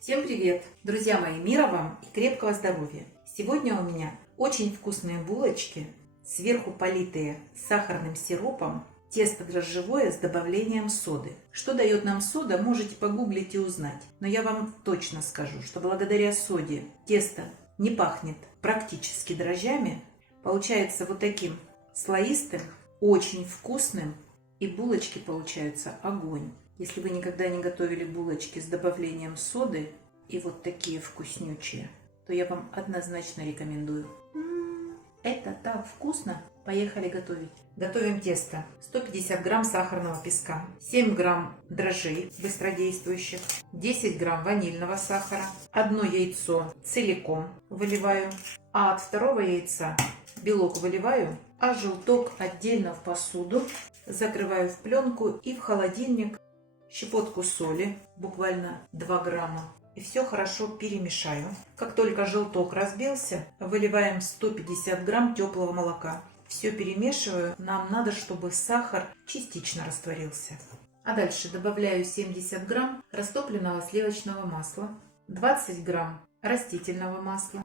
Всем привет! Друзья мои, мира вам и крепкого здоровья! Сегодня у меня очень вкусные булочки, сверху политые сахарным сиропом, тесто дрожжевое с добавлением соды. Что дает нам сода, можете погуглить и узнать. Но я вам точно скажу, что благодаря соде тесто не пахнет практически дрожжами, получается вот таким слоистым, очень вкусным, и булочки получаются огонь. Если вы никогда не готовили булочки с добавлением соды и вот такие вкуснючие, то я вам однозначно рекомендую. Это так вкусно! Поехали готовить. Готовим тесто. 150 грамм сахарного песка, 7 грамм дрожжей быстродействующих, 10 грамм ванильного сахара, одно яйцо целиком выливаю, а от второго яйца белок выливаю, а желток отдельно в посуду, закрываю в пленку и в холодильник. Щепотку соли, буквально 2 грамма. И все хорошо перемешаю. Как только желток разбился, выливаем 150 грамм теплого молока. Все перемешиваю. Нам надо, чтобы сахар частично растворился. А дальше добавляю 70 грамм растопленного сливочного масла, 20 грамм растительного масла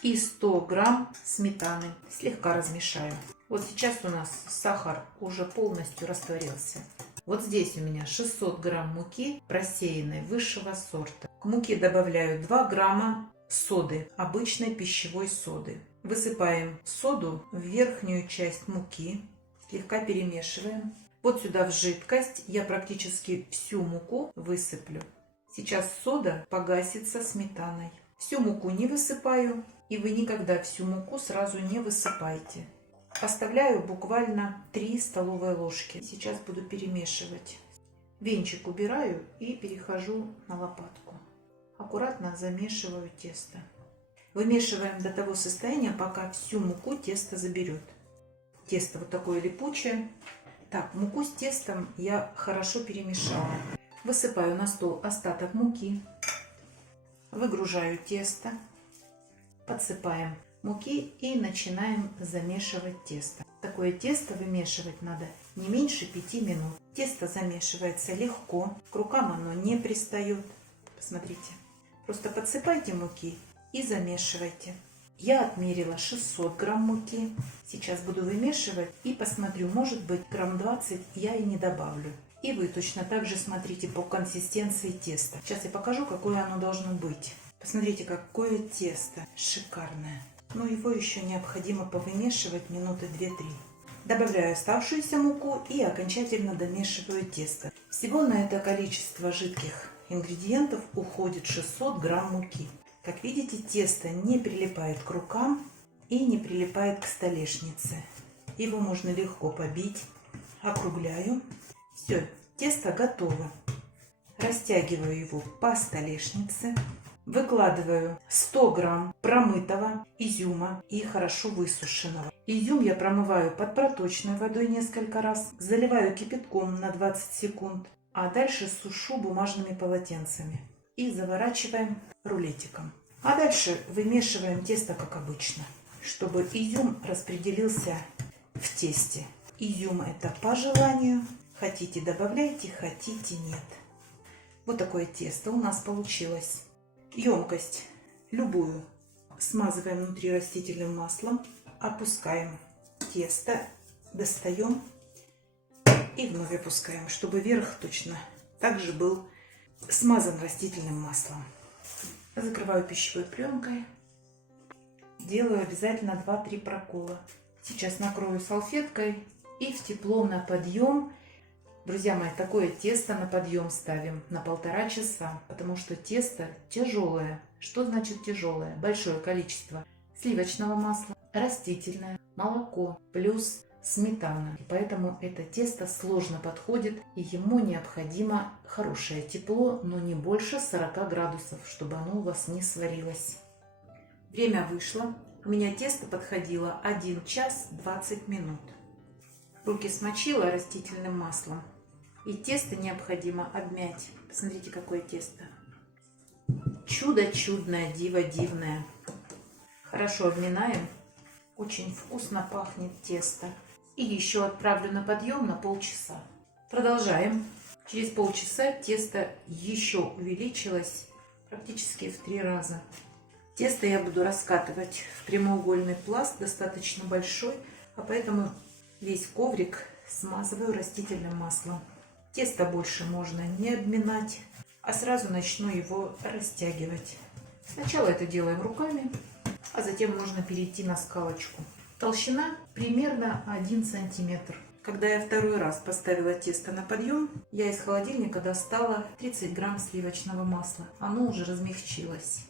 и 100 грамм сметаны. Слегка размешаю. Вот сейчас у нас сахар уже полностью растворился. Вот здесь у меня 600 грамм муки просеянной высшего сорта. К муке добавляю 2 грамма соды, обычной пищевой соды. Высыпаем соду в верхнюю часть муки, слегка перемешиваем. Вот сюда в жидкость я практически всю муку высыплю. Сейчас сода погасится сметаной. Всю муку не высыпаю, и вы никогда всю муку сразу не высыпайте. Оставляю буквально 3 столовые ложки. Сейчас буду перемешивать. Венчик убираю и перехожу на лопатку. Аккуратно замешиваю тесто. Вымешиваем до того состояния, пока всю муку тесто заберет. Тесто вот такое липучее. Так, муку с тестом я хорошо перемешала. Высыпаю на стол остаток муки. Выгружаю тесто. Подсыпаем муки и начинаем замешивать тесто. Такое тесто вымешивать надо не меньше 5 минут. Тесто замешивается легко, к рукам оно не пристает. Посмотрите. Просто подсыпайте муки и замешивайте. Я отмерила 600 грамм муки. Сейчас буду вымешивать и посмотрю, может быть грамм 20 я и не добавлю. И вы точно так же смотрите по консистенции теста. Сейчас я покажу, какое оно должно быть. Посмотрите, какое тесто шикарное. Но его еще необходимо повымешивать минуты 2-3. Добавляю оставшуюся муку и окончательно домешиваю тесто. Всего на это количество жидких ингредиентов уходит 600 грамм муки. Как видите, тесто не прилипает к рукам и не прилипает к столешнице. Его можно легко побить. Округляю. Все, тесто готово. Растягиваю его по столешнице. Выкладываю 100 грамм промытого изюма и хорошо высушенного. Изюм я промываю под проточной водой несколько раз, заливаю кипятком на 20 секунд, а дальше сушу бумажными полотенцами и заворачиваем рулетиком. А дальше вымешиваем тесто как обычно, чтобы изюм распределился в тесте. Изюм это по желанию. Хотите добавляйте, хотите нет. Вот такое тесто у нас получилось. Емкость любую смазываем внутри растительным маслом, опускаем тесто, достаем и вновь опускаем, чтобы верх точно также был смазан растительным маслом. Закрываю пищевой пленкой, делаю обязательно 2-3 прокола. Сейчас накрою салфеткой и в тепло на подъем. Друзья мои, такое тесто на подъем ставим на 1,5 часа, потому что тесто тяжелое. Что значит тяжелое? Большое количество сливочного масла, растительное, молоко плюс сметана. И поэтому это тесто сложно подходит, и ему необходимо хорошее тепло, но не больше 40 градусов, чтобы оно у вас не сварилось. Время вышло. У меня тесто подходило 1 час 20 минут. Руки смочила растительным маслом. И тесто необходимо обмять. Посмотрите, какое тесто. Чудо чудное, диво дивное. Хорошо обминаем. Очень вкусно пахнет тесто. И еще отправлю на подъем на полчаса. Продолжаем. Через полчаса тесто еще увеличилось практически в 3 раза. Тесто я буду раскатывать в прямоугольный пласт, достаточно большой, а поэтому весь коврик смазываю растительным маслом. Тесто больше можно не обминать, а сразу начну его растягивать. Сначала это делаем руками, а затем можно перейти на скалочку. Толщина примерно 1 сантиметр. Когда я второй раз поставила тесто на подъем, я из холодильника достала 30 грамм сливочного масла. Оно уже размягчилось.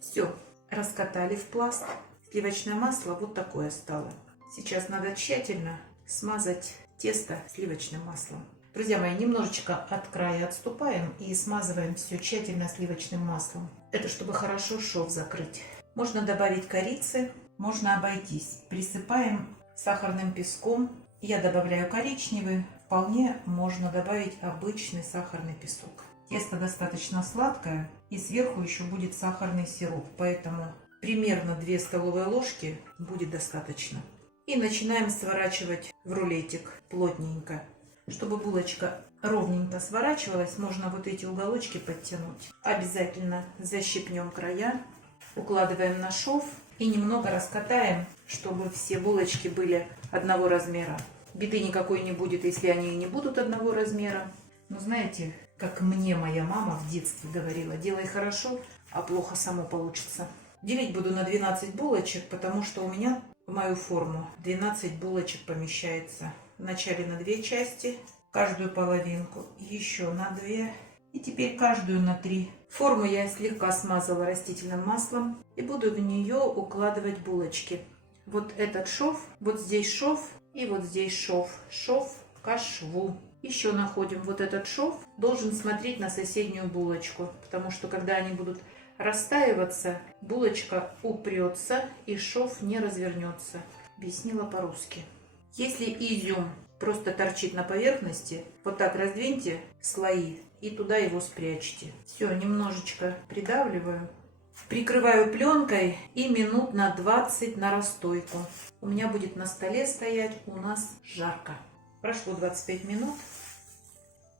Все, раскатали в пласт. Сливочное масло вот такое стало. Сейчас надо тщательно смазать тесто сливочным маслом. Друзья мои, немножечко от края отступаем и смазываем все тщательно сливочным маслом. Это чтобы хорошо шов закрыть. Можно добавить корицы, можно обойтись. Присыпаем сахарным песком. Я добавляю коричневый, вполне можно добавить обычный сахарный песок. Тесто достаточно сладкое и сверху еще будет сахарный сироп, поэтому примерно 2 столовые ложки будет достаточно. И начинаем сворачивать в рулетик плотненько. Чтобы булочка ровненько сворачивалась, можно вот эти уголочки подтянуть. Обязательно защипнем края, укладываем на шов и немного раскатаем, чтобы все булочки были одного размера. Беды никакой не будет, если они не будут одного размера. Но знаете, как мне моя мама в детстве говорила, делай хорошо, а плохо само получится. Делить буду на 12 булочек, потому что у меня в мою форму 12 булочек помещается. Вначале на 2 части, каждую половинку, еще на 2 и теперь каждую на 3. Форму я слегка смазала растительным маслом и буду в нее укладывать булочки. Вот этот шов, вот здесь шов и вот здесь шов. Шов ко шву. Еще находим вот этот шов, должен смотреть на соседнюю булочку, потому что когда они будут растаиваться, булочка упрется и шов не развернется. Объяснила по-русски. Если изюм просто торчит на поверхности, вот так раздвиньте слои и туда его спрячьте. Все, немножечко придавливаю. Прикрываю пленкой и минут на 20 на расстойку. У меня будет на столе стоять, у нас жарко. Прошло 25 минут.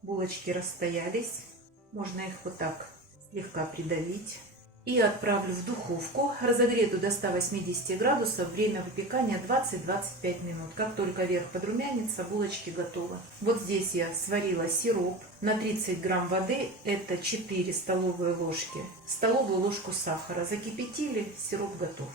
Булочки расстоялись. Можно их вот так слегка придавить. И отправлю в духовку, разогретую до 180 градусов. Время выпекания 20-25 минут. Как только верх подрумянится, булочки готовы. Вот здесь я сварила сироп на 30 грамм воды. Это 4 столовые ложки. Столовую ложку сахара. Закипятили, сироп готов.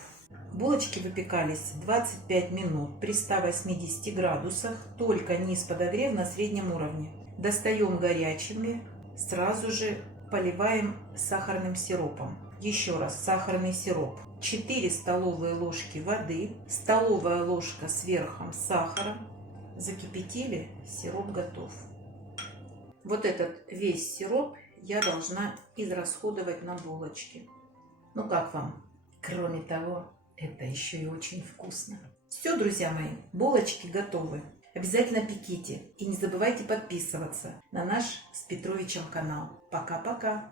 Булочки выпекались 25 минут при 180 градусах. Только низ подогрев на среднем уровне. Достаем горячими. Сразу же поливаем сахарным сиропом. Еще раз, сахарный сироп. 4 столовые ложки воды, столовая ложка с верхом сахара. Закипятили, сироп готов. Вот этот весь сироп я должна израсходовать на булочки. Ну как вам? Кроме того, это еще и очень вкусно. Все, друзья мои, булочки готовы. Обязательно пеките и не забывайте подписываться на наш с Петровичем канал. Пока-пока!